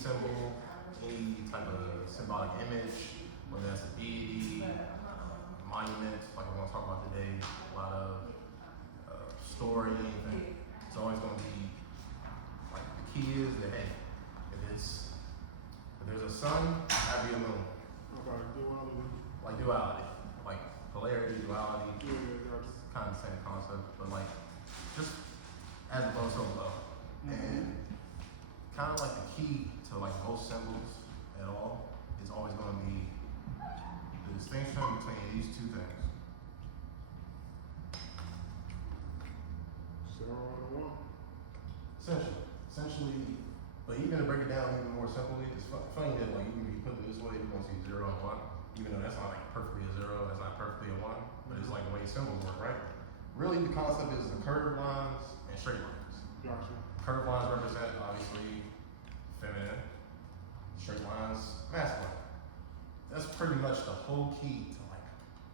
symbol, any type of symbolic image, whether that's a deity, monument, like we're gonna talk about today, a lot of story, anything. It's always gonna be like the key is that hey, if there's a sun, that'd be a moon. Okay, duality. Like duality, like polarity, duality. Yeah, gotcha. Kind of the same concept, but like just as opposed to below. And kind of like the key to like most symbols at all is always going to be the distinction between these two things. 0 and 1. Essentially, but even to break it down even more simply, it's funny that like even if you put it this way, you're going to see 0 and 1, even though that's not like perfectly a 0, that's not perfectly a 1, but it's like the way symbols work, right? Really, the concept is the curved lines and straight lines. Gotcha. Curved lines represent obviously feminine, straight lines masculine. That's pretty much the whole key to like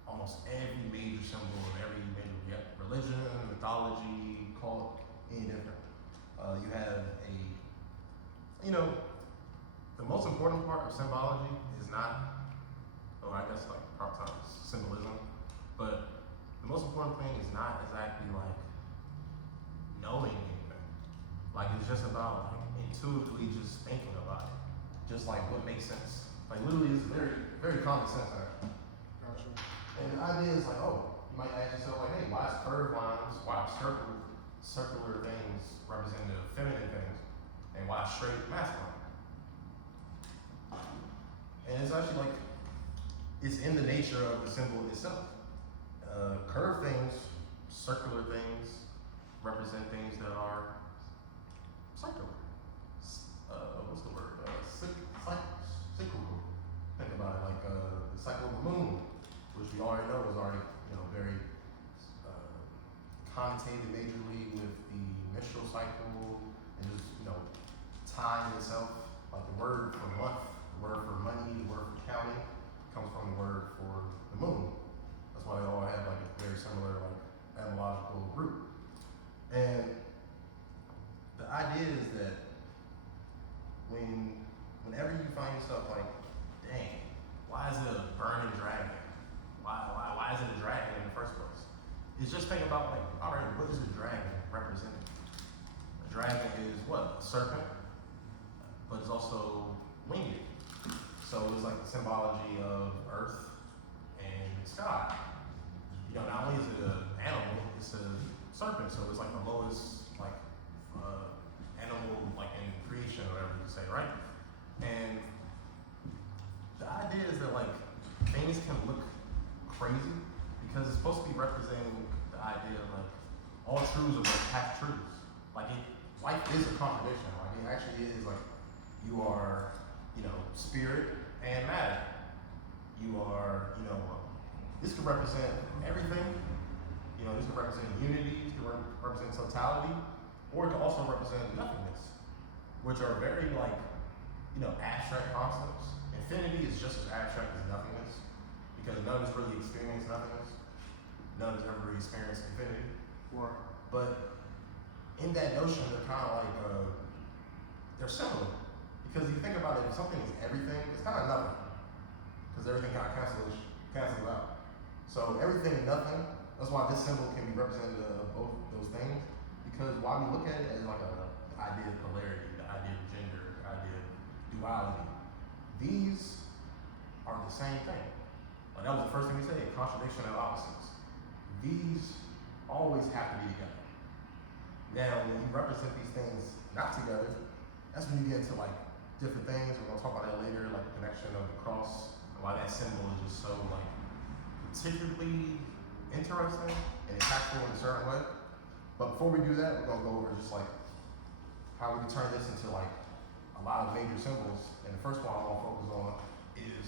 almost every major symbol of every major religion, mythology, cult, any different. You have the most important part of symbology is not, I guess like proper time is symbolism, but the most important thing is not exactly like knowing anything. Like it's just about like intuitively just thinking about it. Just like what makes sense. Like literally it's very, very common sense actually. Gotcha. And the idea is like, oh, you might ask yourself like, hey, why is curved lines, why are circular things representative of feminine things, and why straight masculine? And it's actually like, it's in the nature of the symbol itself. Curved things, circular things, represent things that are cyclical. What's the word? Cyclical. Think about it like the cycle of the moon, which we already know is already very connotated majorly with the menstrual cycle and just time itself. Like the word for month, the word for money, the word for counting comes from the word for the moon. That's why they all have like a very similar like etymological root. And the idea is that whenever you find yourself like, dang, why is it a burning dragon? Why is it a dragon in the first place? It's just think about like, all right, what is a dragon representing? A dragon is what? A serpent, but it's also winged. So it's like the symbology of earth and sky. Not only is it an animal, it's a serpent, so it's like the lowest like animal like in creation or whatever you say, right? And the idea is that like things can look crazy because it's supposed to be representing the idea of like all truths are like half truths. Like life is a contradiction. Like it actually is like you are, spirit and matter. You are, this could represent everything. This could represent unity, this could represent totality, or it could also represent nothingness, which are very like, abstract concepts. Infinity is just as abstract as nothingness, because none of us really experience nothingness. None of us ever really experienced infinity. Right. But in that notion, they're kind of like, they're similar. Because if you think about it, if something is everything, it's kind of nothing. Because everything kind of cancels out. So everything and nothing, that's why this symbol can be representative of both those things. Because why we look at it as like the idea of polarity, the idea of gender, the idea of duality, these are the same thing. Like that was the first thing we said, contradiction of opposites. These always have to be together. Now, when you represent these things not together, that's when you get into like different things. We're gonna talk about that later, like the connection of the cross, and why that symbol is just so like particularly interesting and impactful in a certain way. But before we do that, we're gonna go over just like how we can turn this into like a lot of major symbols. And the first one I want to focus on is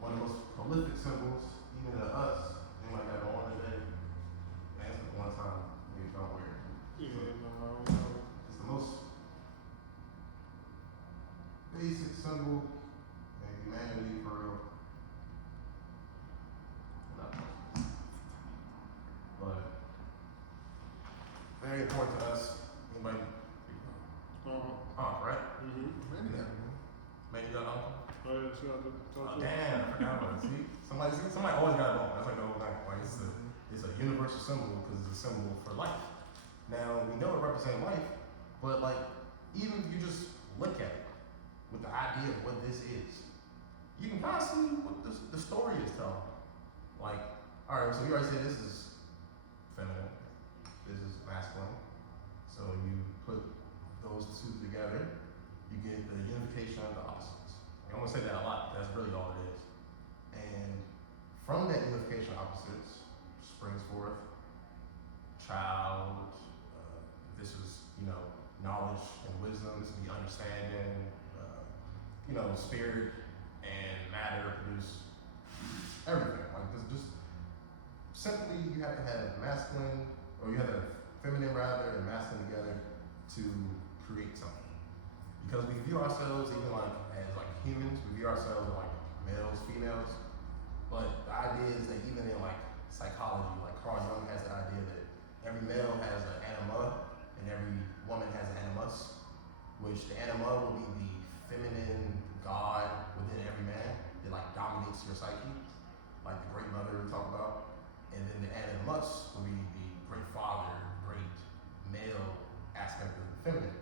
one of the most prolific symbols, even to us. Anybody got one today? Man, it's the one time we don't wear it. Yeah, no. It's the most basic symbol in humanity for real. But very important to us. Anybody? Right? Mm-hmm. Yeah. Man, you got an uncle? Oh, yeah, shout out to Oh, Talk damn, I forgot about it. Somebody always got it wrong. That's like the whole thing. Like it's a universal symbol because it's a symbol for life. Now we know it represents life, but like even if you just look at it with the idea of what this is, you can kind of see what the story is telling. Like, all right, so we already said this is feminine, this is masculine. So you put those two together, you get the unification of the opposites. I'm gonna say that a lot. That's really all it is. And from that unification of opposites springs forth child. This is knowledge and wisdom. This would be understanding. Spirit and matter produce everything. Like this, just simply you have to have masculine, or you have to have feminine rather, and masculine together to create something. Because we view ourselves even like as like humans, we view ourselves as like males, females. But the idea is that even in like psychology, like Carl Jung has the idea that every male has an anima and every woman has an animus, which the anima will be the feminine god within every man that like dominates your psyche, like the great mother we talk about. And then the animus will be the great father, great male aspect of the feminine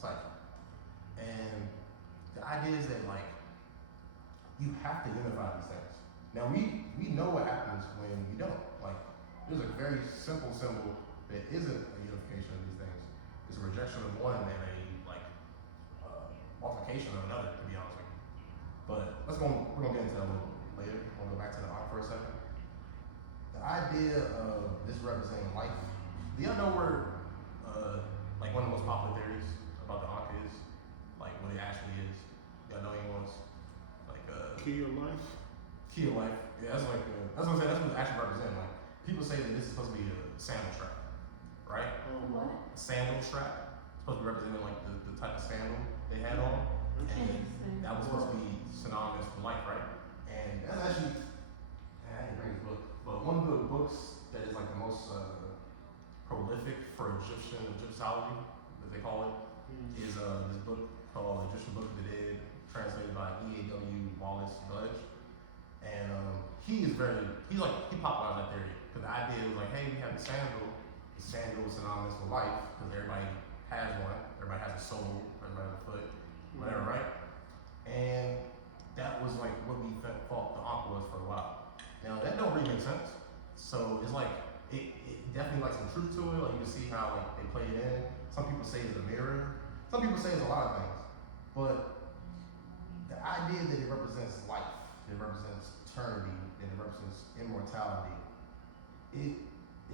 psyche. And the idea is that like you have to unify these things. Now we know what happens when you don't. Like there's a very simple symbol that isn't a unification of these things. It's a rejection of one and a multiplication of another, to be honest with you. But we're gonna get into that a little later. We'll go back to the art for a second. The idea of this representing life. Do y'all know where like one of the most popular theories about the Ankh is? Like what it actually is? Y'all know anyone's like Key of life. key of life. Yeah, that's like that's what I'm saying. That's what it actually represents. Like people say that this is supposed to be a sandal strap, right? What? A sandal strap. It's supposed to be representing like the type of sandal they had on, and Interesting. that was supposed to be synonymous with life, right? And that's actually I didn't bring this book, but one of the books that is like the most prolific for Egyptology, as they call it, is this book called Egyptian Book of the Dead, translated by E.A.W. Wallace Budge. And he popularized that theory. Because the idea was like, hey, we have the sandal is synonymous with life, because everybody has one, everybody has a soul, everybody has a foot, whatever, right? And that was like what we thought the Ankh was for a while. Now that don't really make sense. So it's like it definitely like some truth to it. Like you can see how like they play it in. Some people say it's a mirror. Some people say it's a lot of things. But the idea that it represents life, it represents eternity, and it represents immortality, it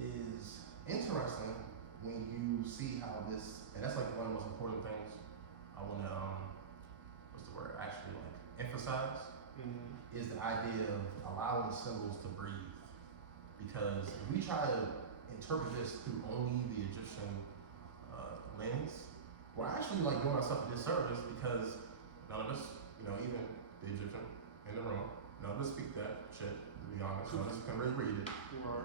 is interesting when you see how this, and that's like one of the most important things I want to actually like emphasize, is the idea of allowing symbols to breathe. Because if we try to interpret this through only the Egyptian lens, we're actually like doing ourselves a disservice, because none of us, even the Egyptian in the room, none of us speak that shit, to be honest. None of us can really read it,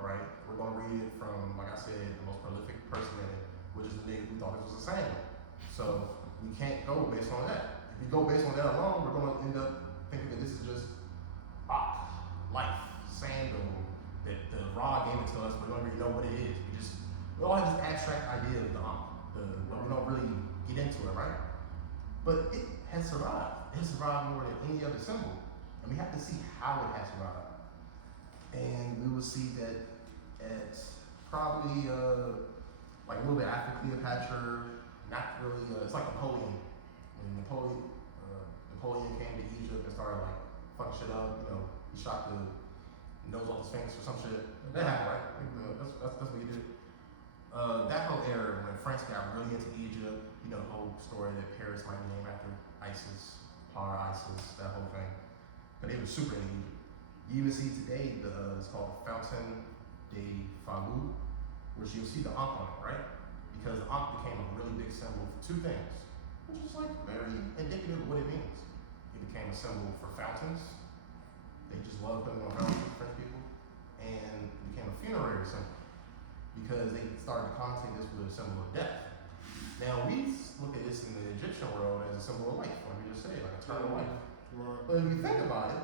right? We're gonna read it from, like I said, the most prolific person in it, which is the nigga who thought it was a sandal. So we can't go based on that. If you go based on that alone, we're gonna end up thinking that this is just life, sandal, that the Ra gave it to us, but we don't really know what it is. We all have this abstract idea of the Ankh, but we don't really get into it, right? But it has survived. It has survived more than any other symbol. And we have to see how it has survived. And we will see that at probably like a little bit after Cleopatra, not really, it's like Napoleon. When Napoleon came to Egypt and started like fucking shit up, he shot the nose off the Sphinx or some shit. That happened, right? That's what he did. That whole era when France got really into Egypt, the whole story that Paris might be named after ISIS, that whole thing. But they were super into Egypt. You even see today, it's called the Fountain de Falou, which you'll see the Ankh on it, right? Because the Ankh became a really big symbol for two things, which is like very indicative of what it means. It became a symbol for fountains. They just loved putting on fountains, French people. And it became a funerary symbol, because they started to connotate this with a symbol of death. Now we look at this in the Egyptian world as a symbol of life, like we just said, like eternal life. Right. But if you think about it,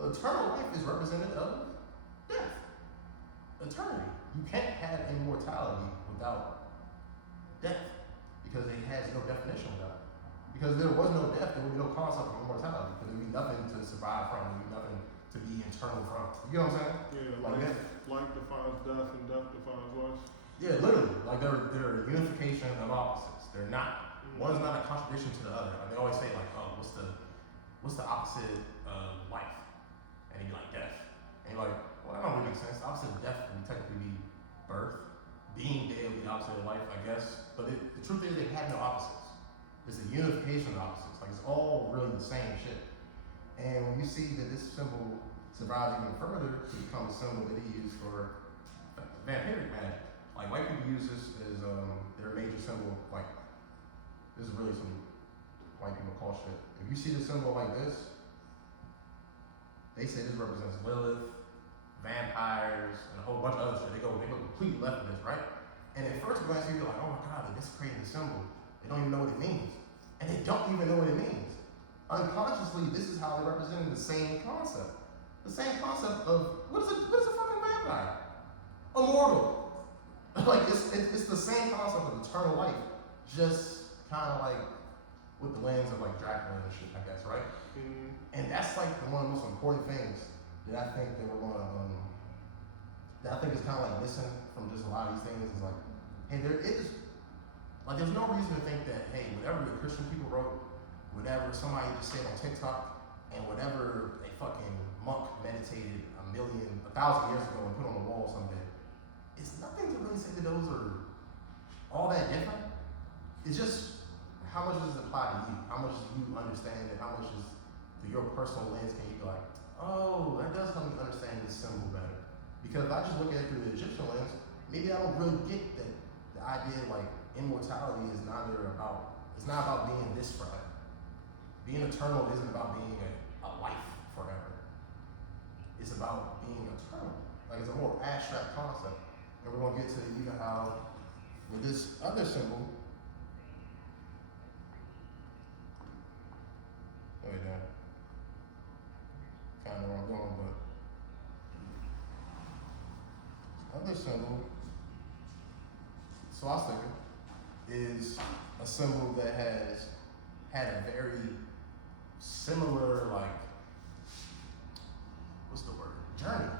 eternal life is representative of death, eternity. You can't have immortality without death because it has no definition without it. Because if there was no death, there would be no concept of immortality because there would be nothing to survive from, there would be nothing to be eternal from. You know what I'm saying? Yeah, Like that. life defines death and death defines life. Yeah, literally. Like they're a unification of opposites. They're not. One's not a contradiction to the other. Like they always say, like, oh, what's the opposite of life? And you'd be like death. And you're like, well, that don't really make sense. The opposite of death would technically be birth. Being dead would be the opposite of life, I guess. But the truth is, they have no opposites. It's a unification of opposites. Like it's all really the same shit. And when you see that this symbol survives even further to become a symbol that he used for vampiric magic. Like white people use this as their major symbol. Like this is really some white people call shit. If you see the symbol like this, they say this represents Lilith, vampires, and a whole bunch of other shit. They go completely left of this, right? And at first glance, you're like, oh my god, they're desecrating the symbol. They don't even know what it means, and they don't even know what it means. Unconsciously, this is how they're representing the same concept. The same concept of what is a fucking vampire? Immortal. Like it's the same concept of eternal life, just kind of like with the lens of like Dracula and shit, I guess, right? Mm-hmm. And that's like one of the most important things that I think that we're gonna that I think is kind of like missing from just a lot of these things is like, hey, there is like there's no reason to think that hey, whatever the Christian people wrote, whatever somebody just said on TikTok, and whatever a fucking monk meditated 1,000 years ago and put on the wall someday. It's nothing to really say that those are all that different. It's just how much does it apply to you? How much do you understand it? How much is through your personal lens can you be like, oh, that does help me understand this symbol better. Because if I just look at it through the Egyptian lens, maybe I don't really get that the idea of like immortality is not about being this forever. Being eternal isn't about being a life forever. It's about being eternal. Like it's a more abstract concept. And we're gonna get to even how with this other symbol. Wait there. Kind of where I'm going, but other symbol, swastika, is a symbol that has had a very similar, like, what's the word? Journey.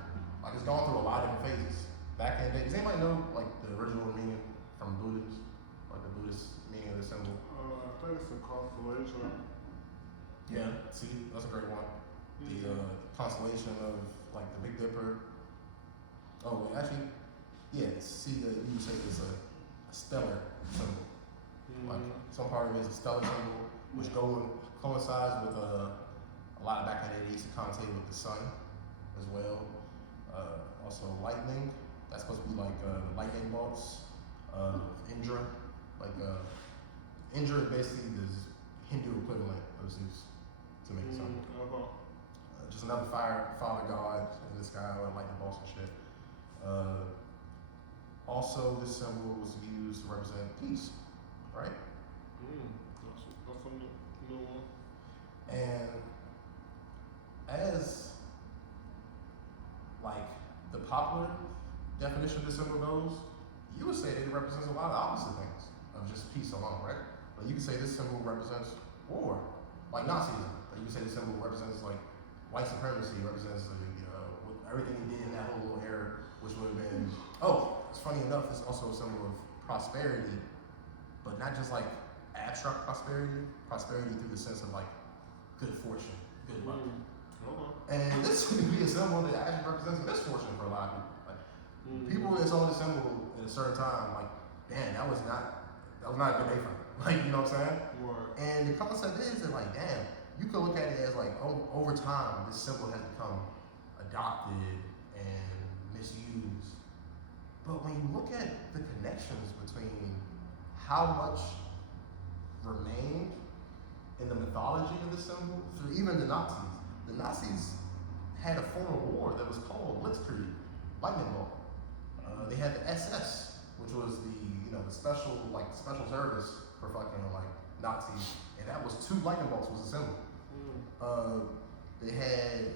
Like it's gone through a lot of different phases. Back in the day, does anybody know like the original meaning from Buddhists? Like the Buddhist meaning of the symbol? I think it's a constellation. Yeah, see, that's a great one. The constellation of like the Big Dipper. Oh, wait, actually, yeah, see, you would say it's a stellar symbol. Like some part of it is a stellar symbol, which coincides with a lot of back in the day, used to connotate with the sun as well. Also lightning. That's supposed to be like the lightning bolts of Indra. Like Indra is basically the Hindu equivalent of Zeus, to make it sound. Just another father god in the sky with lightning bolts and shit. Also, this symbol was used to represent peace, right? That's a new one. And as like the popular definition of this symbol goes, you would say that it represents a lot of opposite things of just peace alone, right? But you could say this symbol represents war, like Nazism. Like you could say this symbol represents like white supremacy, represents with everything he did in that whole little era, which would have been, it's funny enough, it's also a symbol of prosperity, but not just like abstract prosperity through the sense of like good fortune, good luck. And this would be a symbol that actually represents misfortune for a lot of people. Like people that saw this symbol at a certain time, like, damn, that was not a good day for them. Like, you know what I'm saying? Right. And the concept is that like, damn, you could look at it as like, over time, this symbol has become adopted and misused. But when you look at the connections between how much remained in the mythology of the symbol, through even the Nazis had a form of war that was called Blitzkrieg, lightning bolt. They had the SS, which was the the special service for fucking like Nazis, and that was 2 lightning bolts was a symbol. They had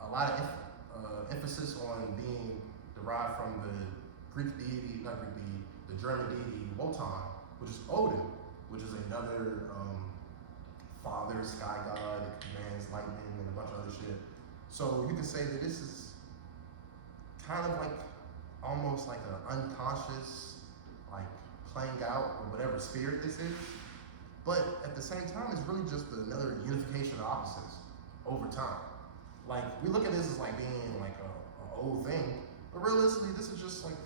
a lot of emphasis on being derived from the Greek deity, not Greek deity, the German deity Wotan, which is Odin, which is another father, sky god that commands lightning and a bunch of other shit. So you can say that this is kind of like almost like an unconscious, like playing out of whatever spirit this is. But at the same time, it's really just another unification of opposites over time. Like, we look at this as like being like an old thing, but realistically, this is just like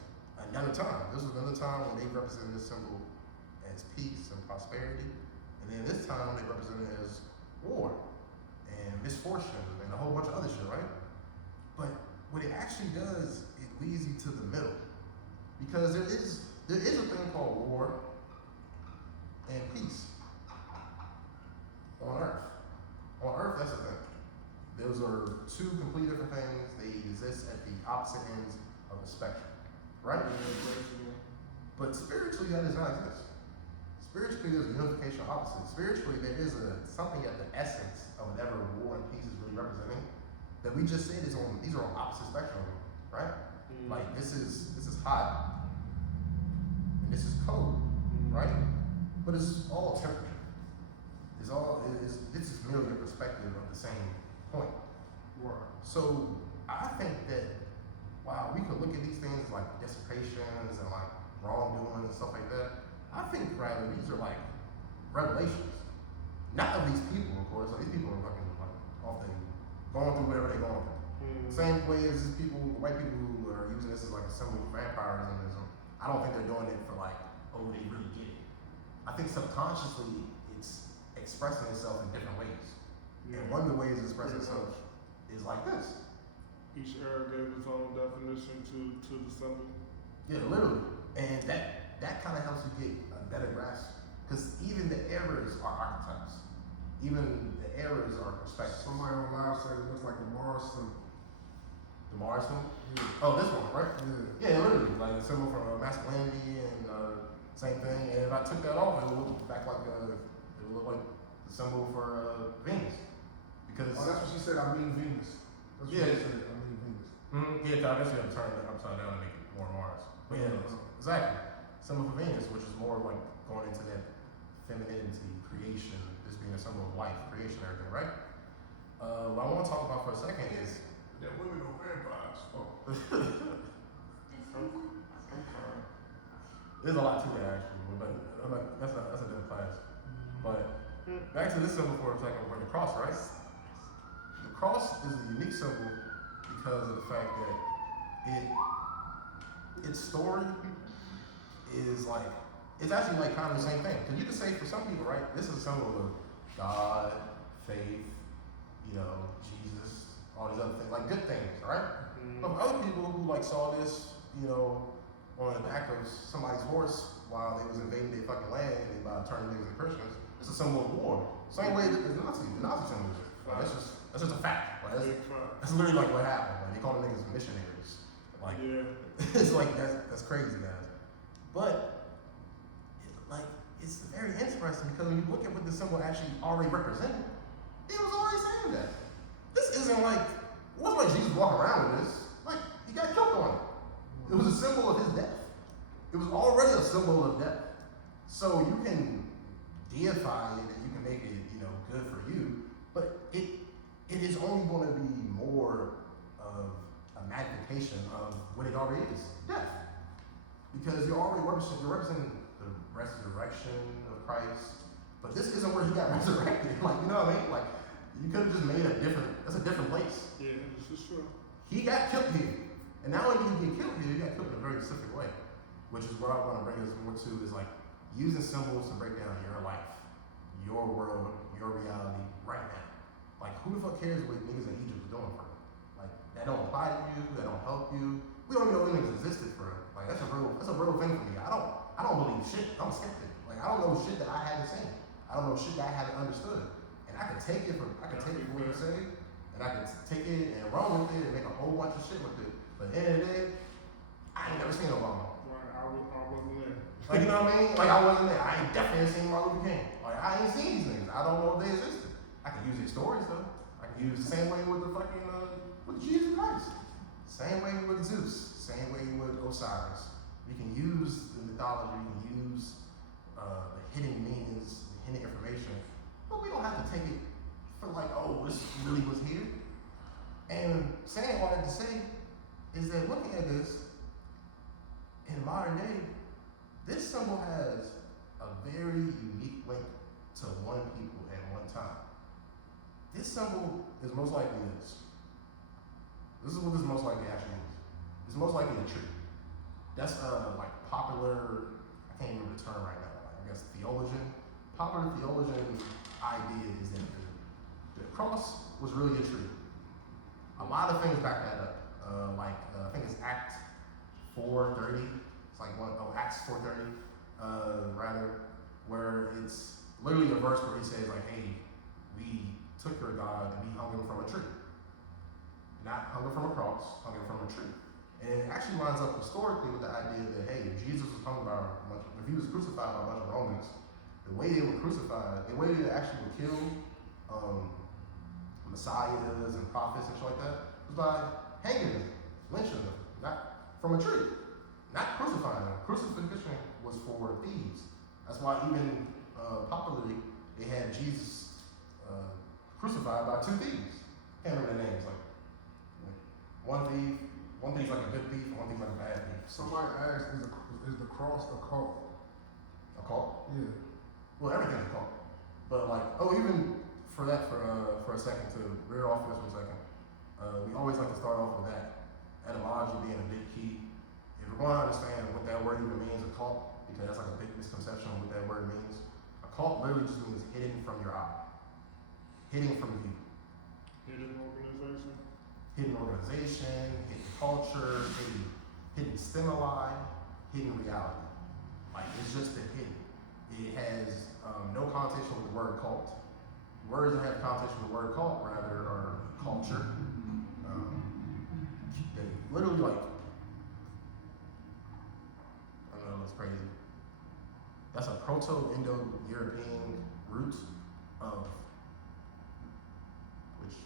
another time. This is another time when they represented this symbol as peace and prosperity, and then this time they represent it as war and misfortune and a whole bunch of other shit, right? But what it actually does, it leads you to the middle, because there is a thing called war and peace on Earth. On Earth, that's the thing. Those are 2 completely different things. They exist at the opposite ends of the spectrum, right? But spiritually, that does not exist. Spiritually, there's a unification of opposites. Spiritually, there is something at the essence of whatever war and peace is really representing that we just said these are on opposite spectrum, right? Like this is hot and this is cold, right? But it's all temperature. This is merely a perspective of the same point. Right. So I think that while we could look at these things like desecrations and like wrongdoing and stuff like that, I think rather these are like revelations. Not of these people, of course. Like, these people are fucking like often going through whatever they're going through. Same way as these people, white people who are using this as like a symbol of vampirism. I don't think they're doing it for like, oh, they really get it. I think subconsciously it's expressing itself in different ways. Yeah. And one of the ways it expresses itself is like this. Each era gave its own definition to the symbol. Yeah, literally. And that kind of helps you get a better grasp. Because even the errors are archetypes. Even the errors are perspectives. Somebody on live said it looks like the Mars symbol. The Mars symbol? Yeah. Oh, this one, right? Yeah. Yeah, literally. Like the symbol from masculinity and same thing. And if I took that off, it would look back like it would look like the symbol for Venus. Because Oh, that's what she said. I mean Venus. That's what Yeah. she said. I mean Venus. yeah, I guess you have to turn it upside down to make it more Mars. But yeah, exactly. Symbol for Venus, which is more like going into that femininity, creation, this being a symbol of life, creation, everything, right? What I want to talk about for a second is That women are vampires. Oh. I'm fine. there's a lot to that actually, but that's a different class. But back to this symbol for a second, for the cross, right? The cross is a unique symbol because of the fact that its story is like, it's actually like kind of the same thing. Because you can say for some people, right, this is a symbol of God, faith, Jesus, all these other things, like good things, right? But for other people who like saw this, on the back of somebody's horse while they was invading their fucking land and they about turning niggas into Christians, it's a symbol of war. Same way that the Nazi symbol is. Like, that's just a fact. Like, that's literally like what happened. Like they call the niggas missionaries. Like it's like that's crazy, guys. But it's very interesting because when you look at what the symbol actually already represented, it was already saying that. This isn't like, it wasn't like Jesus walking around with this. Like, he got killed on it. It was a symbol of his death. It was already a symbol of death. So you can deify it and you can make it, good for you, but it is only going to be more of a magnification of what it already is, death. Because you're representing the resurrection of Christ, but this isn't where he got resurrected. Like, you know what I mean? Like, you could have just made that's a different place. Yeah, this is true. He got killed here. And not only did he get killed here, he got killed in a very specific way. Which is what I want to bring us more to, is like using symbols to break down your life, your world, your reality right now. Like, who the fuck cares what niggas in Egypt was doing for him? Like, that don't apply to you, that don't help you. We don't even know niggas existed for him. Like, that's a real thing for me. I don't believe shit. I'm a skeptic. Like, I don't know shit that I haven't seen. I don't know shit that I haven't understood. And I can take it for what you say, and I can take it and run with it and make a whole bunch of shit with it. But at the end of the day, I ain't never seen Obama. Right, I wasn't there. Like, you know what I mean? Like, I wasn't there. I ain't definitely seen Martin Luther King. Like, I ain't seen these things. I don't know if they existed. I can use their stories, though. I can use the same way with the fucking, with Jesus Christ. Same way with Zeus. Same way with Osiris. You can use the mythology, you can use the hidden meanings, the hidden information, but we don't have to take it for like, oh, this really was here. And saying all that to say is that looking at this in modern day, this symbol has a very unique link to one people at one time. This symbol is most likely this. This is what this most likely actually is. It's most likely a tree. That's like popular, I can't remember the term right now, like, I guess theologian. Popular theologian idea is that the cross was really a tree. A lot of things back that up. I think it's Acts 4:30. It's like Acts 4:30, rather, where it's literally a verse where he says like, hey, we took your God and we hung him from a tree. Not hung him from a cross, hung him from a tree. And it actually lines up historically with the idea that, hey, if Jesus was hung by if he was crucified by a bunch of Romans, the way they were crucified, the way they actually would kill messiahs and prophets and shit like that, was by hanging them, lynching them, not from a tree, not crucifying them. Crucifixion was for thieves. That's why even popularly they had Jesus crucified by two thieves. Can't remember their names. Like one thief's like a good thief, and one thief's like a bad thief. Somebody asked, is the cross a cult? A cult? Yeah. Well, everything's a cult. But like, even for that, for a second, to rear off this for a second, we always like to start off with that etymology being a big key. If we're going to understand what that word even means, a cult, because that's like a big misconception of what that word means. A cult literally just means hidden from your eye, hidden from view. Hidden organization? Hidden organization, hidden culture, hidden stimuli, hidden reality. Like, it's just the hidden. It has no connotation with the word cult. Words that have connotation with the word cult, rather, are culture. They literally, like, I don't know, it's crazy. That's a Proto-Indo-European root of which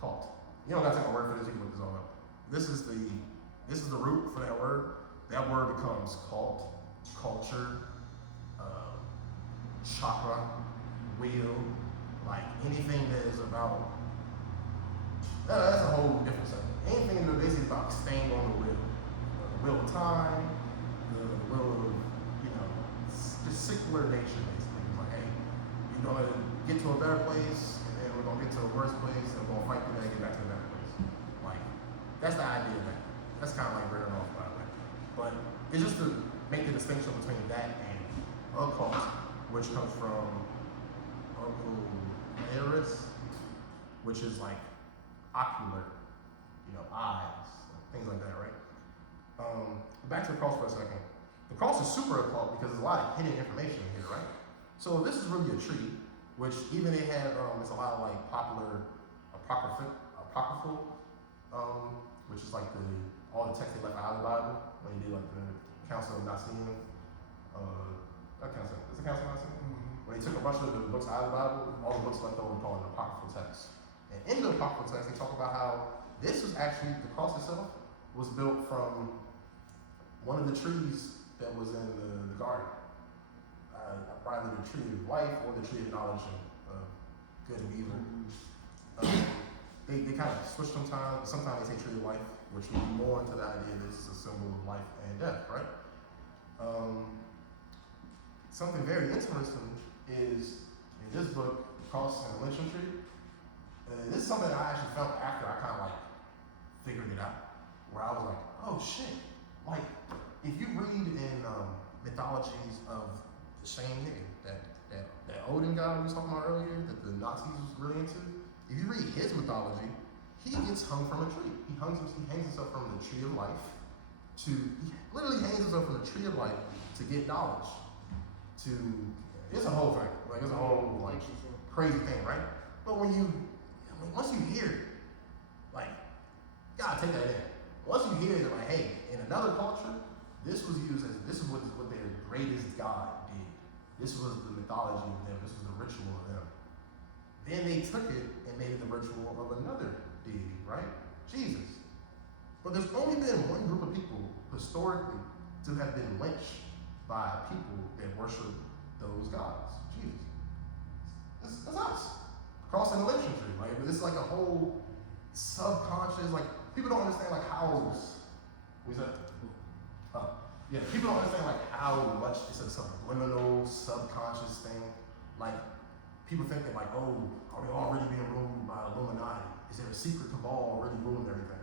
cult. You don't gotta take my word for this, you can look this all up. This is the root for that word. That word becomes cult, culture, chakra, wheel, like anything that is about, that's a whole different subject. Anything that basically is about staying on the wheel of time, the wheel of, particular nature, basically. It's like, hey, you're gonna get to a better place, and then we're gonna get to a worse place, and we're gonna fight through that and get back to a better place. Like, that's the idea of that. That's kind of like written off by that. But it's just to make the distinction between that and occult, which comes from ocularis, which is like ocular, eyes, things like that, right? Back to the cross for a second. The cross is super occult because there's a lot of hidden information in here, right? So this is really a tree, which even they have, it's a lot of like popular apocryphal, which is like all the text they left out of the Bible when they did like the Council of Nicaea. Not Council, is it Council of Nicaea? When they took a bunch of the books out of the Bible, all the books left over were called an apocryphal text. And in the apocryphal text, they talk about how this was actually, the cross itself was built from one of the trees that was in the garden. Either the tree of life or the tree of knowledge of good and evil. They kind of switch sometimes. Sometimes they say tree of life, which would be more into the idea that this is a symbol of life and death, right? Something very interesting is in this book, Cross and the Lynching Tree. This is something that I actually felt after I kind of like figured it out, where I was like, oh shit. Like, if you read in mythologies of the same nigga, that Odin guy we was talking about earlier, that the Nazis was really into, if you read his mythology, he gets hung from a tree. He hangs himself from the tree of life he literally hangs himself from the tree of life to get knowledge. It's a whole thing. Like, it's a whole, like, crazy thing, right? But once you hear it, like, you gotta take that in. Once you hear it, like, hey, in another culture, this was used as This is what their greatest god did. This was the mythology of them. This was the ritual of them. Then they took it and made it the ritual of another deity, right? Jesus. But there's only been one group of people historically to have been lynched by people that worship those gods. Jesus. That's us. Crossing the lynching tree, right? But it's like a whole subconscious, like people don't understand like how what's that? Yeah, people don't understand like how much it's a subliminal, subconscious thing. Like people think that like, oh, are we all really being ruled by Illuminati? Is there a secret cabal really ruling everything?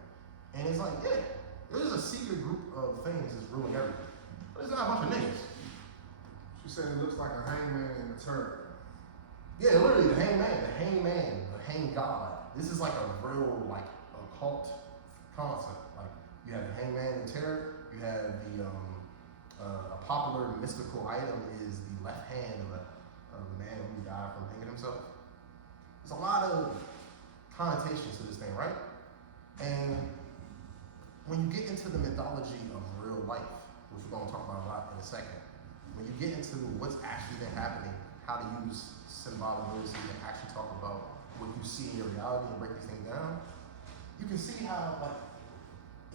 And it's like, yeah, there's a secret group of things that's ruling everything. But it's not a bunch of niggas. She said it looks like a hangman in a turret. Yeah, literally the hangman, the hang god. This is like a real like occult concept. Like you have the hangman in tarot, you have the a popular mystical item is the left hand of a man who died from hanging himself. There's a lot of connotations to this thing, right? And when you get into the mythology of real life, which we're going to talk about a lot in a second, when you get into what's actually been happening, how to use symbolic literacy and actually talk about what you see in your reality and break these things down, you can see how like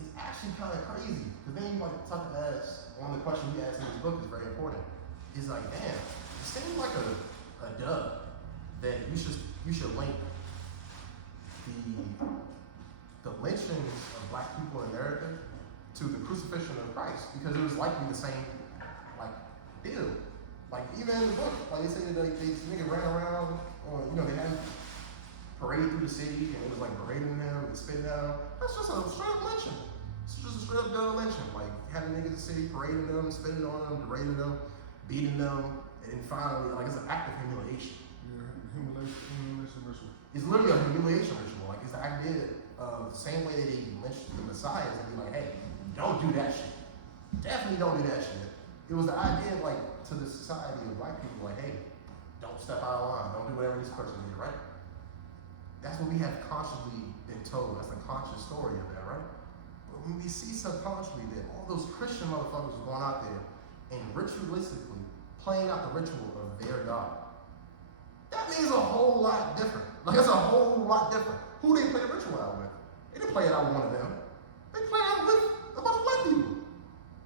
it's actually kind of crazy. Because then you might talk as one of the questions he asked in his book is very important. It's like, damn, it seems like a dub that you should link the lynchings of black people in America to the crucifixion of Christ, because it was likely the same like deal. Like even in the book, like they say that like, these niggas ran around, or you know, they had parade through the city and it was like berating them and spitting at them. That's just a straight up lynching. It's just a straight up dumb lynching. Like having niggas in the city parading them, spitting on them, berating them, beating them, and then finally, like it's an act of humiliation. Yeah, humiliation ritual. It's literally a humiliation ritual. Like it's the idea of the same way that they lynched the messiahs and be like, hey, don't do that shit. Definitely don't do that shit. It was the idea of like to the society of black people, like, hey, don't step out of line, don't do whatever this person did, right? That's what we have consciously been told. That's the conscious story of that, right? But when we see subconsciously that all those Christian motherfuckers are going out there and ritualistically playing out the ritual of their God, that means a whole lot different. Like it's a whole lot different. Who they play the ritual out with? They didn't play it out with one of them. They play it out with a bunch of white people.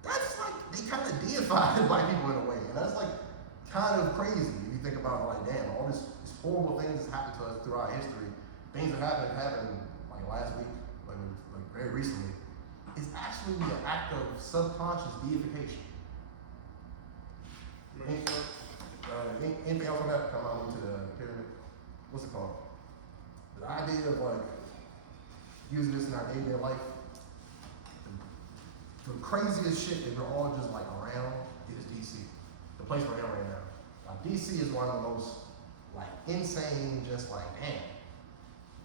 That's like, they kind of deified black people in a way. And that's like kind of crazy if you think about it, like, damn, all these horrible things that's happened to us throughout history, things that happened like last week, like very recently, is actually an act of subconscious deification. Anything else on that? Come on into the pyramid. What's it called? The idea of like using this in our day-to-day life. The craziest shit that we're all just like around is DC. The place we're in right now. Like DC is one of the most like insane, just like damn.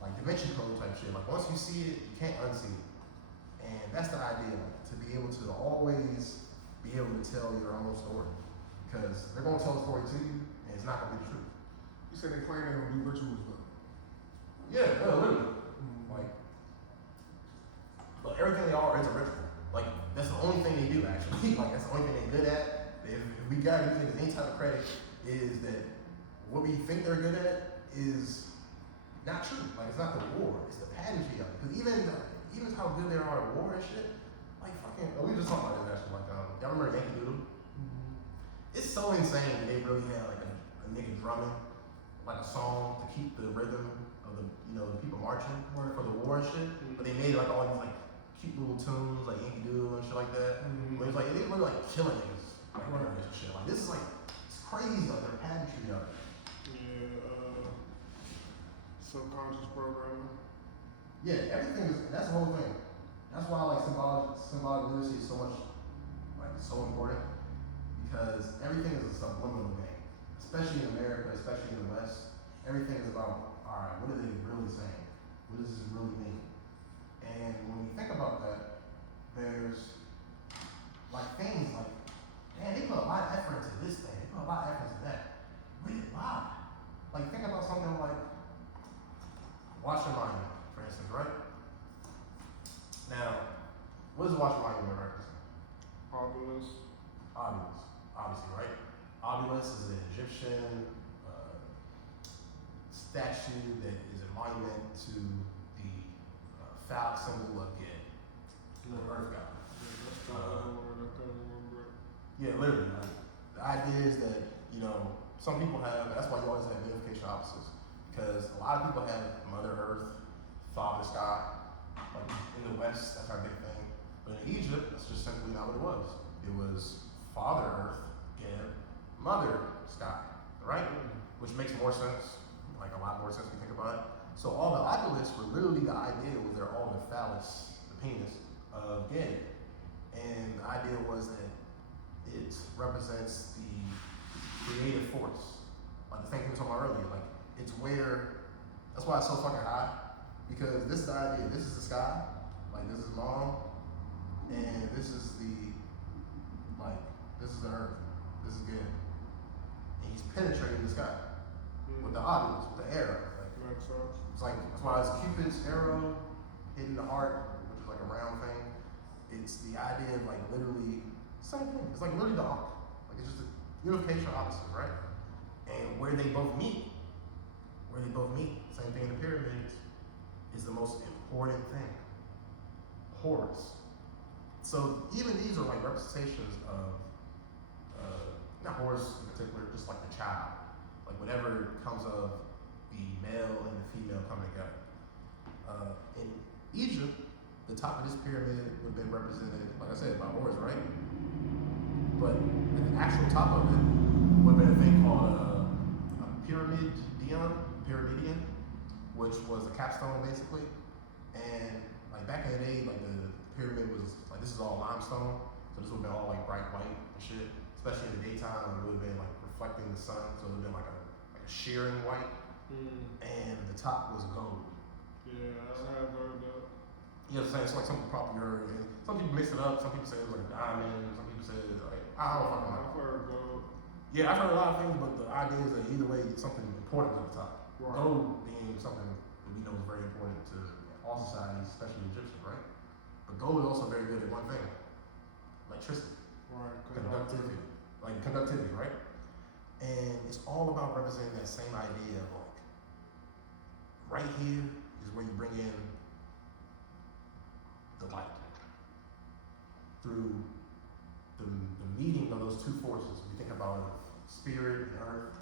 Like Da Vinci Code type shit. Like once you see it, you can't unsee it. And that's the idea, like, to be able to always be able to tell your own story. Because they're gonna tell a story to you and it's not gonna be the truth. You said they claim they don't do rituals though. Yeah, literally. Like, but everything they are is a ritual. Like, that's the only thing they do, actually. Like, that's the only thing they're good at. If we gotta use it as any type of credit, is that what we think they're good at is not true. Like, it's not the war, it's the pageantry of it. Because even how good they are at war and shit, like, fucking, we just talked about this actually, like, y'all remember Yankee Doodle? It's so insane that they really had, like, a nigga drumming, like, a song to keep the rhythm of the, you know, the people marching for the war and shit. But they made, like, all these, like, cute little tunes like Yankee Doodle and shit like that. But it's like they were like killing niggas like this and shit. Like this is like it's crazy like their pageantry of it. Yeah, subconscious programming. Yeah, everything is that's the whole thing. That's why like symbolic literacy is so much like so important, because everything is a subliminal game. Especially in America, especially in the West, everything is about alright, what are they really saying? What does this really mean? And when we think about that, there's like things like, man, they put a lot of effort into this thing, they put a lot of effort into that. Really, why? Like think about something like Washer Monument, for instance, right? Now, what does Washer Monument represent? Populist. Ovilus, obviously, right? Ovilus is an Egyptian statue that is a monument to the phallic symbol of Ged, the earth god. Yeah, literally. Like, the idea is that, some people have, that's why you always have unification opposites. Because a lot of people have Mother Earth, Father Sky. Like in the West, that's our big thing. But in Egypt, that's just simply not what it was. It was Father Earth, Geb, Mother Sky, right? Which makes more sense, like a lot more sense when you think about it. So all the obelisks were literally the idea was they're all the phallus, the penis of Geb. And the idea was that it represents the creative force. Like the thing we were talking about earlier, like it's where, that's why it's so fucking high, because this is the idea, this is the sky, like this is mom, and this is the earth, this is good. And he's penetrating the sky with the obelisk, with the arrow. Like, it's like, that's why it's Cupid's arrow hitting the heart, which is like a round thing. It's the idea of like literally, same thing, it's like literally the arc. Like it's just a unification of opposites, right? And where they both meet, same thing in the pyramids, is the most important thing. Horus. So even these are like representations of, not Horus in particular, just like the child. Like whatever comes of the male and the female coming together. In Egypt, the top of this pyramid would have been represented, like I said, by Horus, right? But at the actual top of it would have been a thing called a pyramidion, which was a capstone basically. And like back in the day, like the pyramid was like, this is all limestone, so this would have been all like bright white and shit. Especially in the daytime, it would have been like reflecting the sun, so it would have been like a shearing white. And the top was gold. Yeah, I have heard that. You know what I'm saying? It's like something probably heard. And some people mix it up. Some people say it was like a diamond. Some people say it's like, I don't fucking know. I've heard gold. Yeah, I've heard a lot of things, but the idea is that either way, something important at the top. Right. Gold being something that we know is very important to all societies, especially Egyptian, right? But gold is also very good at one thing: electricity, Right. conductivity, right? And it's all about representing that same idea of like, right here is where you bring in the light through the meeting of those two forces. We think about spirit and earth,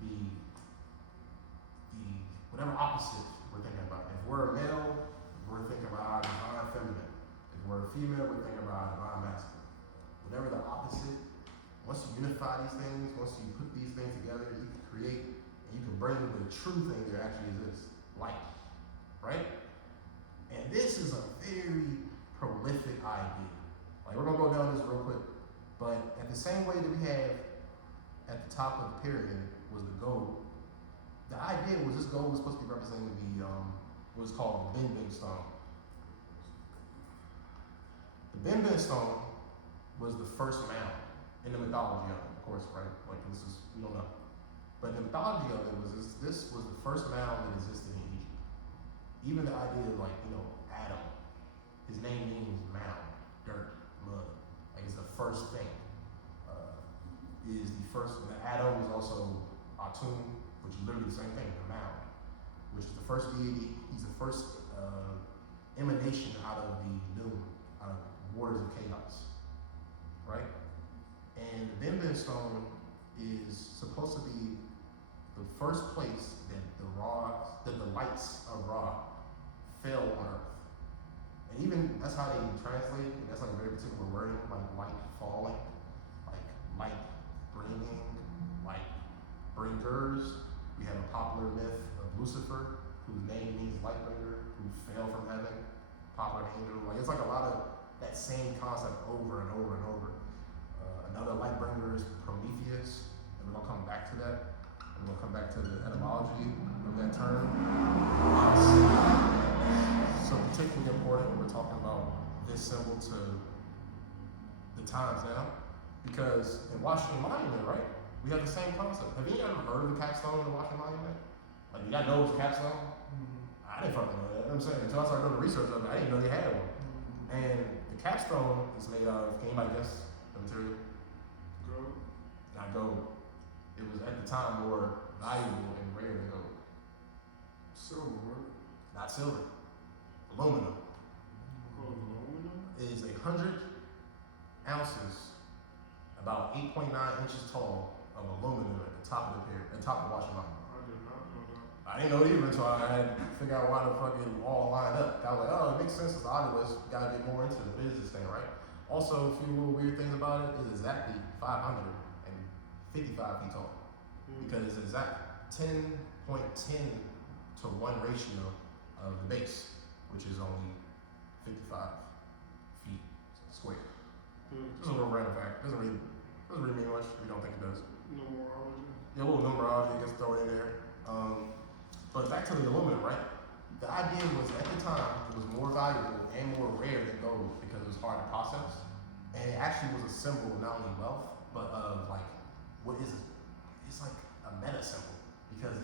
the whatever opposite we're thinking about. If we're a male, we're thinking about divine feminine. If we're a female, we're thinking about divine masculine. Whatever the opposite, once you unify these things, once you put these things together, you can create and you can bring the true thing that actually exists, light, right? And this is a very prolific idea. Like we're gonna go down this real quick, but at the same way that we have at the top of the pyramid was the gold. The idea was this gold was supposed to be representing the what was called the Benben stone. The Benben stone was the first mound in the mythology of it, of course, right? Like this is, we don't know. But the mythology of it was this was the first mound that existed in Egypt. Even the idea of like, Adam, his name means mound, dirt, mud. Like it's the first thing. Is the first, and Adam is also Atum, which is literally the same thing, the mound, which is the first deity. He's the first emanation out of the Noon, out of waters of chaos, right? And the Benben stone is supposed to be the first place that the lights of Ra fell on earth. And even that's how they translate it. And that's like a very particular wording, like light falling, like light bringing, light bringers. We have a popular myth of Lucifer, whose name means light bringer, who fell from heaven, popular angel. Like it's like a lot of that same concept over and over and over. Another light bringer is Prometheus, and we're gonna come back to that. And we'll come back to the etymology of that term. So particularly important when we're talking about this symbol to the times now, because in Washington Monument, right, we have the same concept. Have you ever heard of the capstone in the Washington Monument? Like, you gotta know it's a capstone? I didn't fucking know that. You know what I'm saying? Until I started doing the research of it, I didn't know they had one. And the capstone is made of, can anybody guess the material? time more valuable and rare than gold. Silver, right? Not silver. Aluminum Aluminum? is 100 ounces, about 8.9 inches tall of aluminum at the top of the pyramid, at the top of the washing line. I did not know that. I didn't know it either until I had to figure out why the fuck it all lined up. I was like, oh, it makes sense as the audiolist. Gotta get more into the business thing, right? Also, a few little weird things about it is exactly 555 feet tall. Because it's exact 10.10 to 1 ratio of the base, which is only 55 feet square. Just a little random fact. Doesn't really mean much if you don't think it does. Numerology. Yeah, a little numerology gets thrown in there. But back to the aluminum, right? The idea was at the time it was more valuable and more rare than gold because it was hard to process. And it actually was a symbol of not only wealth, but of like, what is it? It's like a meta symbol because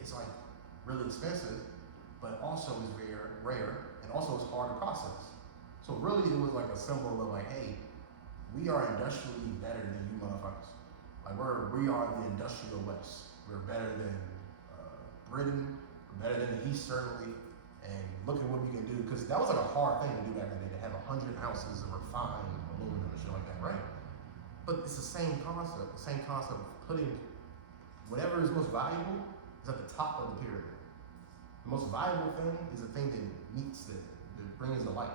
it's like really expensive, but also is rare, and also it's hard to process. So really it was like a symbol of like, hey, we are industrially better than you motherfuckers. Like we are the industrial West. We're better than Britain, we're better than the East certainly, and look at what we can do. Because that was like a hard thing to do back in the day, to have 100 ounces of refined aluminum and shit like that, right? But it's the same concept of putting whatever is most valuable is at the top of the pyramid. The most valuable thing is the thing that meets that brings the light.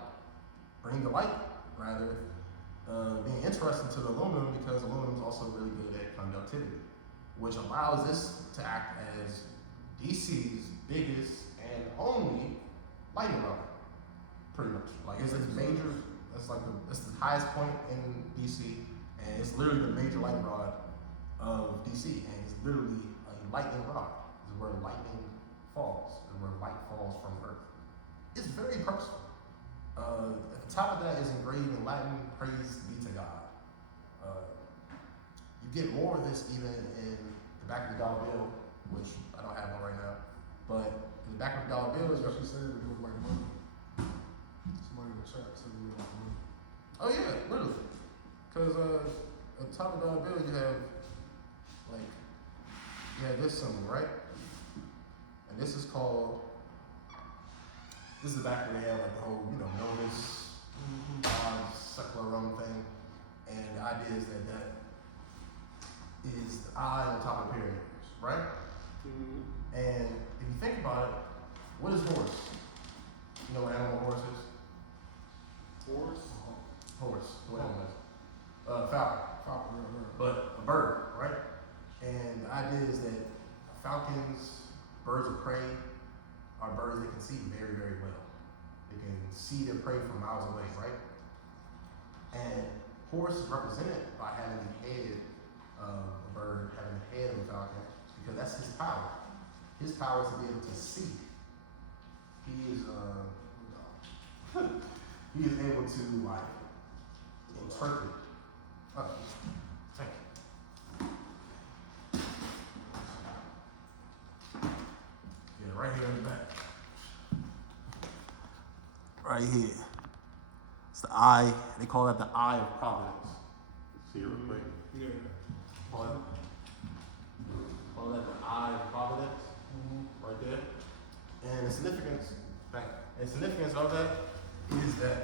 Bring the light, rather, being interesting to the aluminum because aluminum is also really good at conductivity, which allows this to act as DC's biggest and only lightning rod, pretty much. Like it's major. That's like it's the highest point in DC, and it's literally the major lightning rod of DC, and it's literally a lightning rod. This is where lightning falls. This is where light falls from Earth. It's very personal. At the top of that is engraved in Latin, "Praise be to God." You get more of this even in the back of the dollar bill, which I don't have one right now, but in the back of the dollar bill is That's what she said. It looked like money. Somebody in the chat said it looked like money. oh yeah, literally, because at the top of the dollar bill you have this symbol, right? And this is called. This is back where they have like the whole Novus secularum thing, and the idea is that is the eye on top of the pyramid, right? And if you think about it, what is horse? You know what animal horse is? Horse. What animal is? Falcon. Falcon, right. But a bird, right? And the idea is that falcons, birds of prey, are birds that can see very, very well. They can see their prey from miles away, right? And horse is represented by having the head of a bird, having the head of a falcon, because that's his power. His power is to be able to see. He is he is able to like interpret. Oh, thank you. Yeah, right here in the back. Right here. It's the eye. They call that the eye of providence. See it real quick. Yeah. Call that the eye of providence. Right there. And the significance of that is that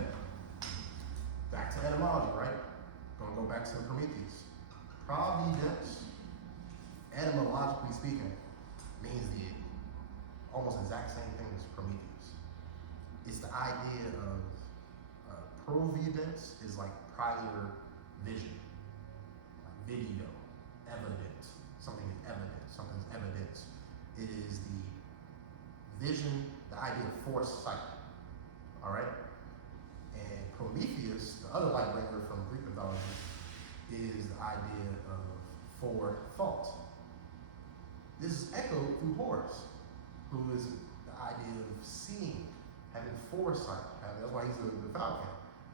back to etymology, right? Gonna go back to Prometheus. Providence, etymologically speaking, means the almost exact same thing as Prometheus. It's the idea of providence is like prior vision, like video, evidence. Something's evidence. It is the vision, the idea of foresight. All right? And Prometheus, the other light bringer from Greek mythology, is the idea of forethought. This is echoed through Horus, who is the idea of seeing, having foresight. That's why he's the falcon.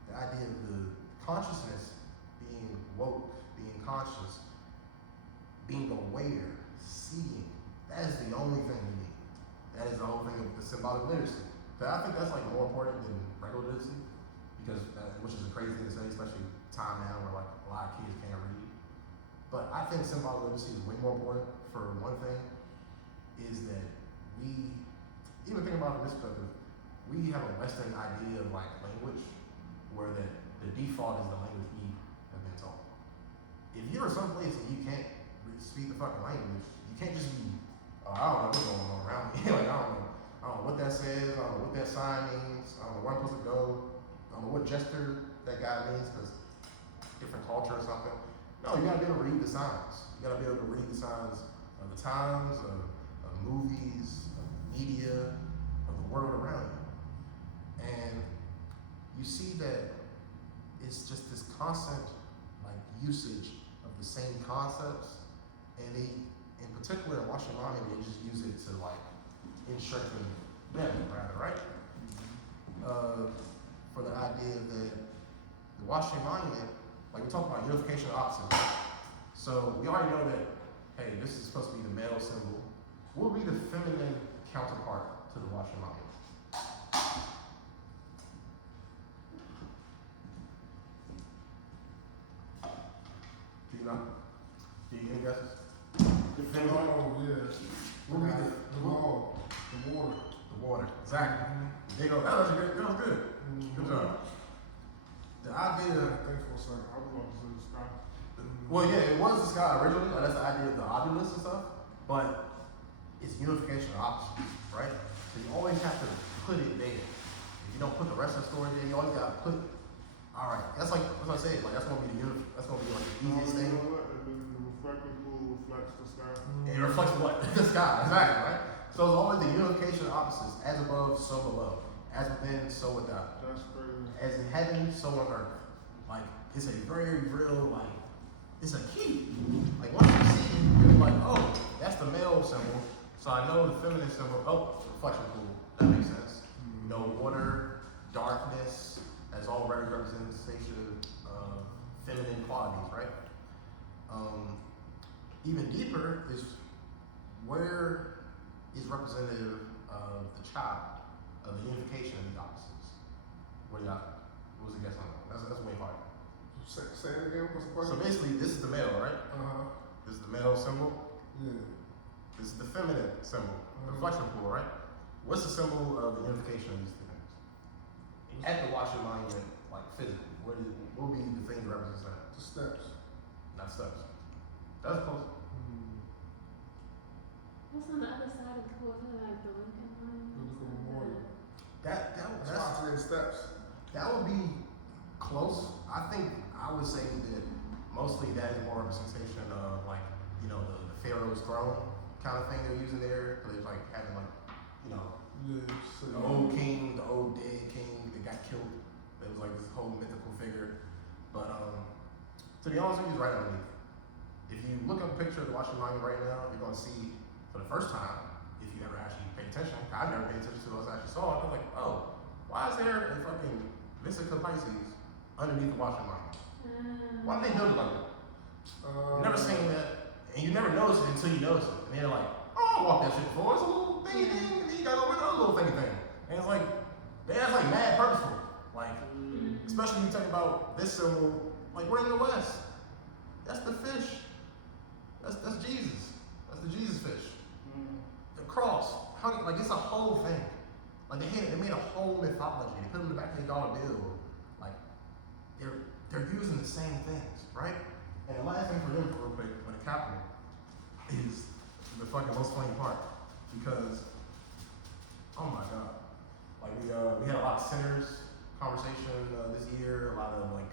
The idea of the consciousness being woke, being conscious, being aware, seeing. That is the only thing we need. That is the whole thing of the symbolic literacy. But I think that's like more important than regular literacy, because which is a crazy thing to say, especially time now where like a lot of kids can't read. But I think symbolic literacy is way more important. For one thing, is that we even think about it from this perspective. We have a Western idea of like language, where the default is the language we have been taught. If you're someplace and you can't speak the fucking language, you can't just be, oh, I don't know what's going on around me. Like, I don't know what that says. I don't know what that sign means. I don't know where I'm supposed to go. I don't know what gesture that guy means because different culture or something. No, you gotta be able to read the signs. You gotta be able to read the signs of the times, of movies, of media, of the world around you. And you see that it's just this constant like usage of the same concepts, and they, in particular in Washington Monument, they just use it to like strengthen them, rather, right? For the idea that the Washington Monument, like we talked about unification of opposites, right? So we already know that, hey, this is supposed to be the male symbol. What would be the feminine counterpart to the Washington Monument? Do you know? Do you any guesses? Oh, yeah. What would be The wall, the water. the water? Exactly. There you go. That was good. That was good. Good job. The idea. Thanks for a second. I was about to say the sky. Well, yeah, it was the sky originally. Like, that's the idea of the obulus and stuff. But it's unification of opposites, right? So you always have to put it there. If you don't put the rest of the story there, you always gotta put. All right, that's like what I say. Like that's gonna be that's gonna be like the easiest thing. You know what? And then the reflecting pool reflects the sky. And it reflects what? The sky, exactly, right? So it's always the unification of opposites, as above, so below. As within, so without. That's crazy. As in heaven, so on earth. Like, it's a very real, like, it's a key. Like, once you see it, you're like, oh, that's the male symbol. So I know the feminine symbol, oh, reflection pool. That makes sense. You know, water, darkness, that's all very representation of feminine qualities, right? Even deeper is where is representative of the child, of the unification of the opposites. What was the guess on that? That's way harder. Say it again. What's the So question? basically, this is the male, right? Uh-huh. This is the male symbol. Yeah. This is the feminine symbol, the reflection pool, right? What's the symbol of the unification of these two things? At the Washington Monument, like physically, what will be the thing that represents that? The steps. Not steps. That's close. What's on the other side of the pool? Like the Lincoln Line? Lincoln Memorial. That's That's why I said steps. that would be close. I think I would say that mostly that is more representation of like, you know, the Pharaoh's throne kind of thing they're using there. Cause it's like having like, you know, Yeah. So the old king, the old dead king that got killed. That was like this whole mythical figure. But to be honest with you, it's right underneath. If you look up a picture of the Washington Monument right now, you're gonna see for the first time, if you ever actually pay attention, I never paid attention to it, I actually saw it. I was like, oh, why is there a fucking Mystica Pisces underneath the Washington Monument? Why did they build it like that? You never seen that, and you never notice it until you notice it. And then you're like, oh, I walked that shit before. It's a little thingy thing, and then you got over another little thingy thing. And it's like, that's like mad purposeful. Like, especially when you talk about this symbol, like we're in the West. That's the fish. That's Jesus. That's the Jesus fish. The cross. Like it's a whole thing. Like they made a whole mythology. They put it in the back of the dollar bill. Like they're using the same things, right? And the last thing for them, real quick, for the Capitol, is the fucking most funny part because, oh my god, like we had a lot of sinners conversation this year, a lot of like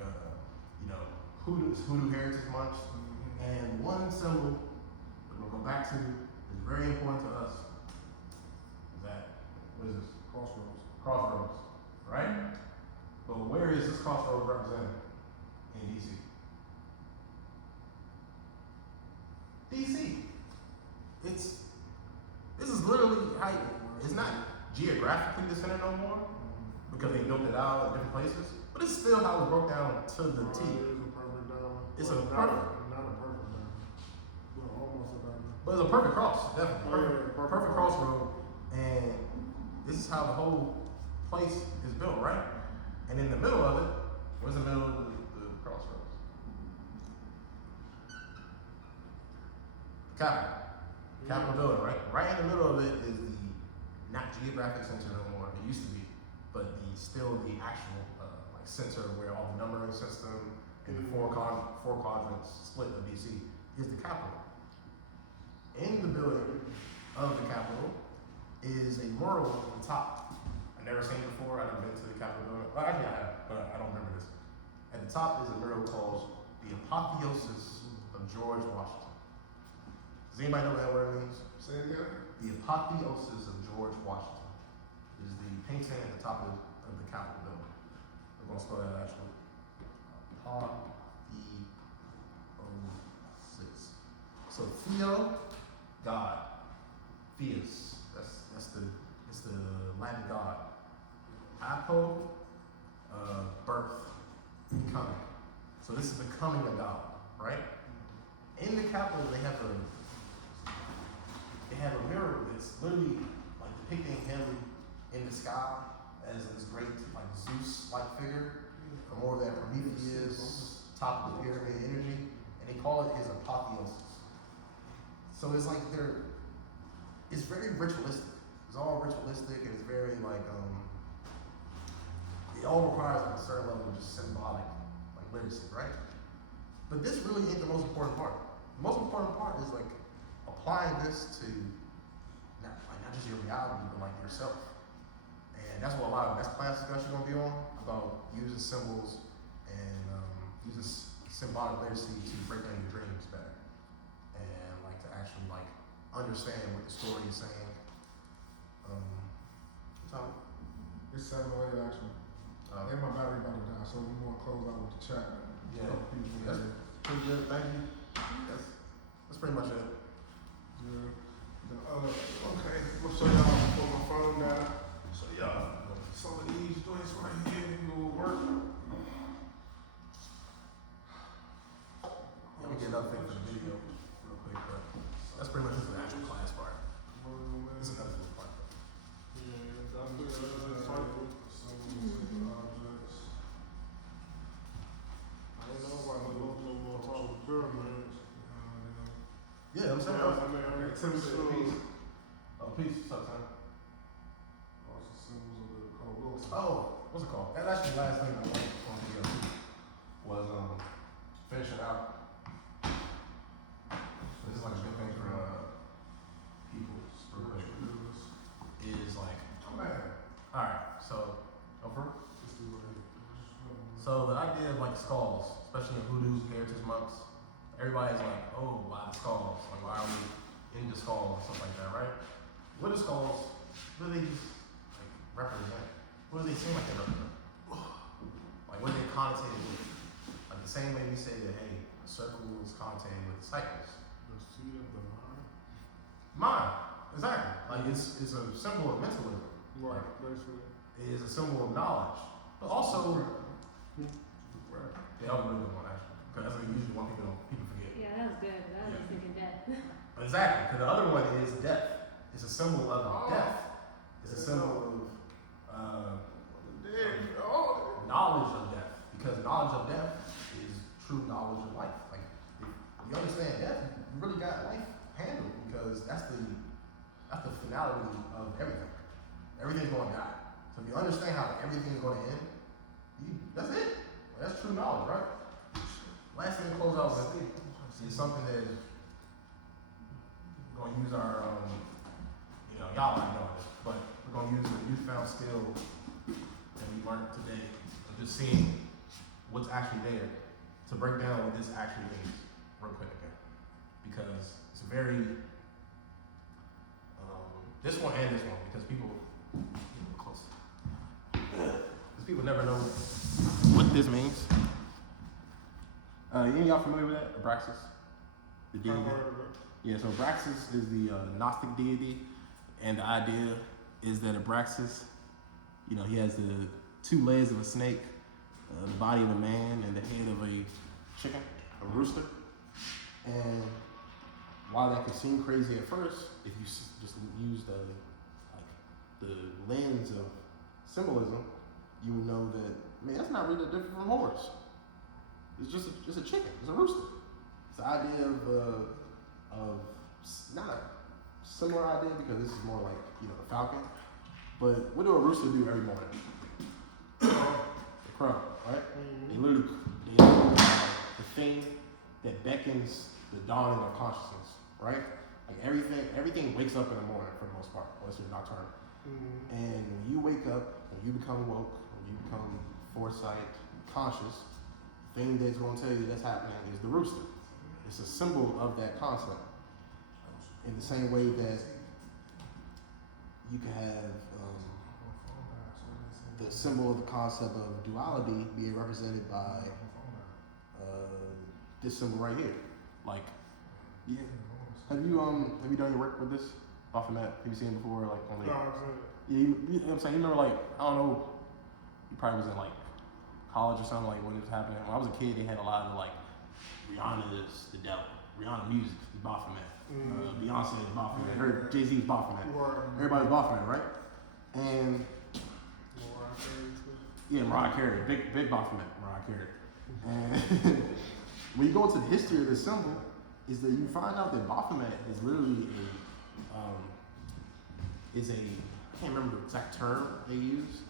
you know Hoodoo Heritage Month, and one symbol that we'll go back to is very important to us. Is that what is this? Crossroads. Crossroads, right? But where is this crossroads represented in DC? DC. This is literally how it's not geographically the center no more because they built it out at different places, but it's still how it broke down to the T. It is a perfect diamond. It's Well, a perfect. Not a perfect diamond. Well, almost a diamond. But it's a perfect cross, definitely. Oh, yeah, Perfect crossroad. And this is how the whole place is built, right? And in the middle of it, where's the middle of the crossroads? Capitol. Capitol building, right? Right in the middle of it is the, not geographic center no more, it used to be, but still the actual like center where all the numbering system and the four quadrants split of DC is the Capitol. In the building of the Capitol is a mural on the top. I've never seen it before, I've never been to the Capitol building. Well, actually I have, but I don't remember this. At the top is a mural called The Apotheosis of George Washington. Does anybody know what that word means? Say it again. The Apotheosis of George Washington is the painting at the top of the Capitol building. I'm gonna spell that actually. Apotheosis. So Theo, God. Theos. It's the Latin God. Apo, birth, becoming. So this is the coming of God, right? In the Capitol, they have a mirror that's literally like depicting him in the sky as this great like Zeus-like figure, or more of that Prometheus, top of the pyramid energy, and they call it his apotheosis. So it's like it's very ritualistic. It's all ritualistic, and it's very like it all requires like a certain level of just symbolic like literacy, right? But this really ain't the most important part. The most important part is like applying this to not just your reality, but like yourself. And that's what that's class discussion gonna be on, about using symbols and using symbolic literacy to break down your dreams better, and like to actually like understand what the story is saying. Tom? It's 7:08 actually. And my battery about to die, so we want to close out with the chat. Yeah. Couple people That's here. pretty good. Thank you. That's pretty much it. Yeah. Okay, I'm gonna show y'all before my phone died. So y'all, some of these joints right here will work. Let me get another thing for the video real quick, but that's pretty much just the actual class part. This is another little part. Yeah, I'm saying. Oh, peace. What's up, son? Oh, what's it called? That actually the last thing I wanted on video was finishing out. This is like a good thing for people real quick. Is like, alright, so over. So the idea of like skulls, especially in Hoodoo's Heritage Months, everybody's like, oh, why the skulls? Like, why are we into skulls and stuff like that, right? What do skulls really just like represent? What do they seem like they represent? Like, what are they connotated with? Like the same way we say that, hey, a circle is connotated with cycles. Mind, exactly. Like it's a symbol of mentalism. Right, basically. It is a symbol of knowledge, but also, yeah, that was a really good one actually, because that's what usually one people forget. Yeah, that was good. That was thinking death. Exactly, because the other one is death. It's a symbol of death. It's a symbol of knowledge of death, because knowledge of death is true knowledge of life. Like, if you understand death, you really got life handled, because that's the finality of everything. Everything's going to die. So if you understand how everything's going to end, that's it. That's true knowledge, right? Last thing to close out with is something that we're going to use our, y'all already know this, but we're going to use a newfound skill that we learned today of just seeing what's actually there to break down what this actually means real quick again. Because it's a very, this one and this one, because people close. Because people never know what this means. Any of y'all familiar with that? Abraxas? The deity? Yeah, so Abraxas is the Gnostic deity, and the idea is that Abraxas, he has the two legs of a snake, the body of a man, and the head of a chicken, a rooster. And while that could seem crazy at first, if you just use the lens of symbolism, you would know that, man, that's not really that different from horse. It's just a chicken. It's a rooster. It's the idea of not a similar idea because this is more like, you know, the falcon. But what do a rooster do every morning? They crow, right? They literally, the thing that beckons the dawning of consciousness, right? Like everything wakes up in the morning for the most part, unless you're nocturnal. And when you wake up, when you become woke, when you become foresight, conscious, the thing that's going to tell you that's happening is the rooster. It's a symbol of that concept. In the same way that you can have the symbol of the concept of duality being represented by this symbol right here. Like, yeah. Have you done your work with this Baphomet? Have you seen it before? Like on the, No, I've seen it. yeah, you know what I'm saying? You remember, like, I don't know, you probably was in like college or something, like when it was happening. When I was a kid, they had a lot of like, Rihanna is the devil. Rihanna music is Baphomet. Beyonce is Baphomet. Her Jay-Z is Baphomet. Everybody's Baphomet, right? And yeah, Mariah Carey, big Baphomet, Mariah Carey. And when you go into the history of this symbol, is that you find out that Baphomet is literally I can't remember the exact term they use,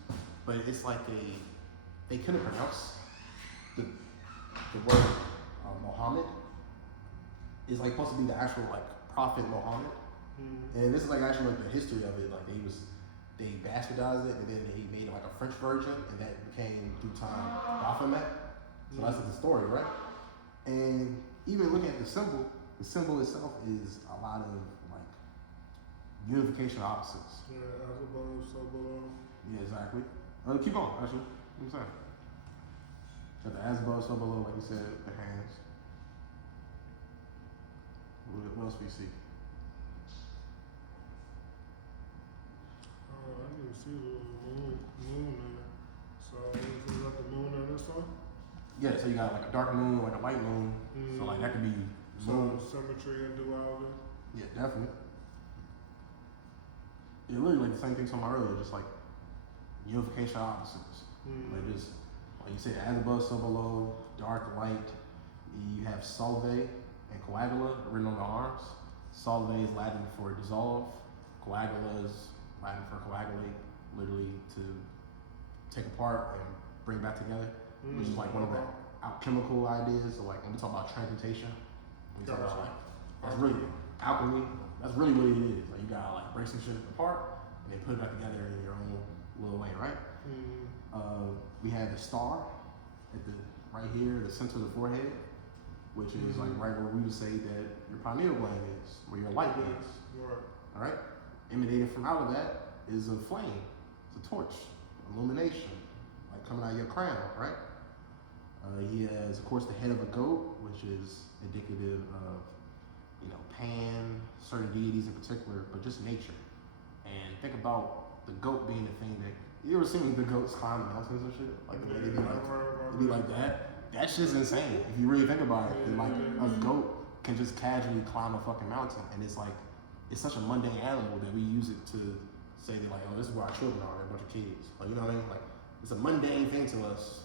but it's like they couldn't pronounce the word Muhammad. Is like supposed to be the actual like prophet Muhammad, and this is like actually like the history of it. Like they bastardized it, and then they made it like a French version, and that became through time Baphomet. So that's like the story, right? And even looking at the symbol itself is a lot of like unification of opposites. Yeah, as above, so below. Yeah, exactly. Keep going, actually. What you saying? Got the as above, so below, like you said, the hands. What else we see? I didn't even see the moon there. So is that the moon on this one? Yeah, so you got like a dark moon, like a light moon. So like that could be moon. So symmetry and duality. Yeah, definitely. Yeah, literally like the same thing I about earlier, just like unification of opposites. Like just like you said, as above, so below, dark, light. You have solve and coagula written on the arms. Solve is Latin for dissolve. Coagula is Latin for coagulate, literally to take apart and bring back together, which is like one of the alchemical ideas. So like when we talk about transmutation, we talk about like that's really alchemy. That's really what it is. Like you gotta like break some shit apart and then put it back together in your own little way, right? We have the star at the right here, the center of the forehead, which is like right where we would say that your pineal gland is, where your light is. Right. All right. Emanating from out of that is a flame. It's a torch, illumination, like coming out of your crown, right? He has, of course, the head of a goat, which is indicative of, you know, Pan, certain deities in particular, but just nature. And think about the goat being the thing that, you ever seen the goats climb mountains and shit? Like the way they be like that. That shit's insane. If you really think about it, like a goat can just casually climb a fucking mountain, and it's like, it's such a mundane animal that we use it to say that like, oh, this is where our children are, they're a bunch of kids. Like, you know what I mean? Like, it's a mundane thing to us.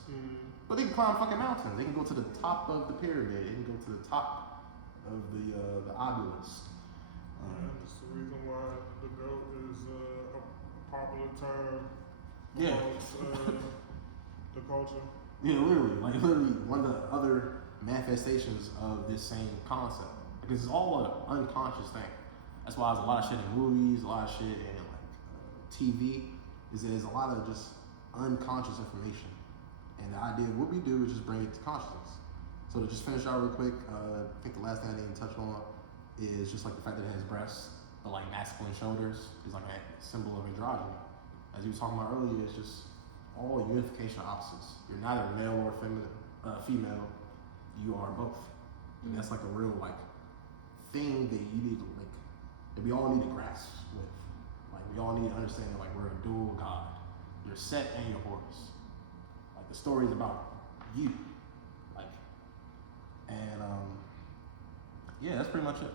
But they can climb fucking mountains. They can go to the top of the pyramid. They can go to the top of the obelisk. That's the reason why the goat is a popular term Yeah. amongst the culture. Yeah, literally one of the other manifestations of this same concept. Because it's all an unconscious thing. That's why there's a lot of shit in movies, a lot of shit in like TV, is there's a lot of just unconscious information. And the idea of what we do is just bring it to consciousness. So to just finish out real quick, I think the last thing I didn't touch on is just like the fact that it has breasts, but like masculine shoulders is like a symbol of androgyny. As you were talking about earlier, it's just all unification of opposites. You're neither male or female, you are both. And that's like a real like thing that you need to like, that we all need to grasp with. Like we all need to understand that like we're a dual God. You're Set and your Horus. Like the story is about you. Like, and yeah, that's pretty much it.